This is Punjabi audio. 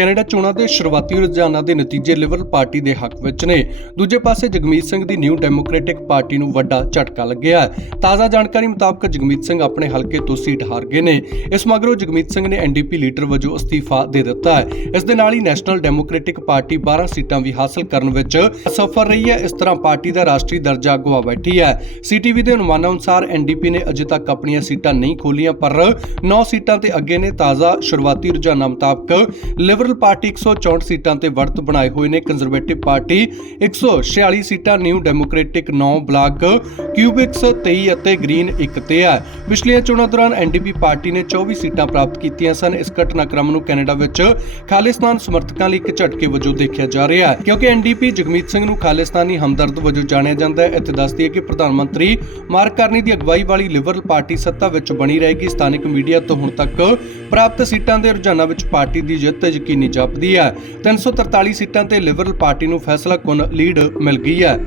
ਕੈਨੇਡਾ ਚੋਣਾਂ ਦੇ ਸ਼ੁਰੂਆਤੀ ਰੁਝਾਨਾਂ ਦੇ ਨਤੀਜੇ ਲਿਬਰਲ ਪਾਰਟੀ ਦੇ ਹੱਕ ਵਿੱਚ ਨੇ। ਦੂਜੇ ਪਾਸੇ ਜਗਮੀਤ ਸਿੰਘ ਦੀ ਨਿਊ ਡੈਮੋਕ੍ਰੈਟਿਕ ਪਾਰਟੀ ਨੂੰ ਵੱਡਾ ਝਟਕਾ ਲੱਗਿਆ ਤਾਜ਼ਾ ਜਾਣਕਾਰੀ ਮੁਤਾਬਕ ਜਗਮੀਤ ਸਿੰਘ ਆਪਣੇ ਹਲਕੇ ਤੋਂ ਸੀਟ ਹਾਰ ਗਏ ਨੇ। ਇਸ ਮਗਰੋਂ ਜਗਮੀਤ ਸਿੰਘ ਨੇ ਐਨਡੀਪੀ ਲੀਡਰ ਵਜੋਂ ਅਸਤੀਫਾ ਦੇ ਦਿੱਤਾ ਹੈ। ਇਸ ਦੇ ਨਾਲ ਹੀ ਨੈਸ਼ਨਲ ਡੈਮੋਕ੍ਰੈਟਿਕ ਪਾਰਟੀ 12 ਸੀਟਾਂ ਵੀ ਹਾਸਲ ਕਰਨ ਵਿੱਚ ਸਫਲ ਰਹੀ ਹੈ। ਇਸ ਤਰ੍ਹਾਂ ਪਾਰਟੀ ਦਾ ਰਾਸ਼ਟਰੀ ਦਰਜਾ ਗਵਾ ਬੈਠੀ ਹੈ। ਸੀਟੀਵੀ ਦੇ ਅਨੁਮਾਨਾਂ ਅਨੁਸਾਰ ਐਨਡੀਪੀ ਨੇ ਅਜੇ ਤੱਕ ਆਪਣੀਆਂ ਸੀਟਾਂ ਨਹੀਂ ਖੋਲੀਆਂ ਪਰ 9 ਸੀਟਾਂ ਤੇ ਅੱਗੇ ਨੇ ਤਾਜ਼ਾ ਸ਼ੁਰੂਆਤੀ ਰੁਝਾਨਾਂ ਮੁਤਾਬਕ ਲਿਬਰਲ ਪਾਰਟੀ 164 ਸੀਟਾਂ ਤੇ ਵੜਤ ਬਣਾਏ ਹੋਏ ਨੇ। ਕੰਜ਼ਰਵੇਟਿਵ ਪਾਰਟੀ 146 ਸੀਟਾਂ ਨਿਊ ਡੈਮੋਕ੍ਰੈਟਿਕ 9 ਬਲਾਕ ਕਿਊਬਿਕਸ 23 ਅਤੇ ਗ੍ਰੀਨ 1 ਤੇ ਹੈ ਪਿਛਲੀਆਂ ਚੋਣਾਂ ਦੌਰਾਨ ਐਨਡੀਪੀ ਪਾਰਟੀ ਨੇ 24 ਸੀਟਾਂ ਪ੍ਰਾਪਤ ਕੀਤੀਆਂ ਸਨ। ਇਸ ਘਟਨਾਕ੍ਰਮ ਨੂੰ ਕੈਨੇਡਾ ਵਿੱਚ ਖਾਲਿਸਤਾਨ ਸਮਰਥਕਾਂ ਲਈ ਇੱਕ ਝਟਕੇ ਵਜੋਂ ਦੇਖਿਆ ਜਾ ਰਿਹਾ ਹੈ। ਕਿਉਂਕਿ ਐਨਡੀਪੀ ਜਗਮੀਤ ਸਿੰਘ ਨੂੰ ਖਾਲਿਸਤਾਨੀ ਹਮਦਰਦ ਵਜੋਂ ਜਾਣਿਆ ਜਾਂਦਾ ਹੈ। ਇੱਥੇ ਦੱਸਦੀ ਹੈ ਕਿ ਪ੍ਰਧਾਨ ਮੰਤਰੀ ਮਾਰਕ ਕਰਨੀ ਦੀ ਅਗਵਾਈ ਵਾਲੀ ਲਿਬਰਲ ਪਾਰਟੀ ਸੱਤਾ ਵਿੱਚ ਬਣੀ ਰਹੇਗੀ। ਸਥਾਨਕ ਮੀਡੀਆ ਤੋਂ ਹੁਣ ਤੱਕ ਪ੍ਰਾਪਤ ਸੀਟਾਂ ਦੇ ਰੁਝਾਨਾਂ ਵਿੱਚ ਪਾਰਟੀ ਦੀ ਜਿੱਤ ਯਕੀਨੀ ਜਾਪਦੀ ਹੈ। 343 ਸੀਟਾਂ ਤੇ ਲਿਬਰਲ ਪਾਰਟੀ ਨੂੰ ਫੈਸਲਾ ਕੁਨ ਲੀਡ ਮਿਲ ਗਈ ਹੈ।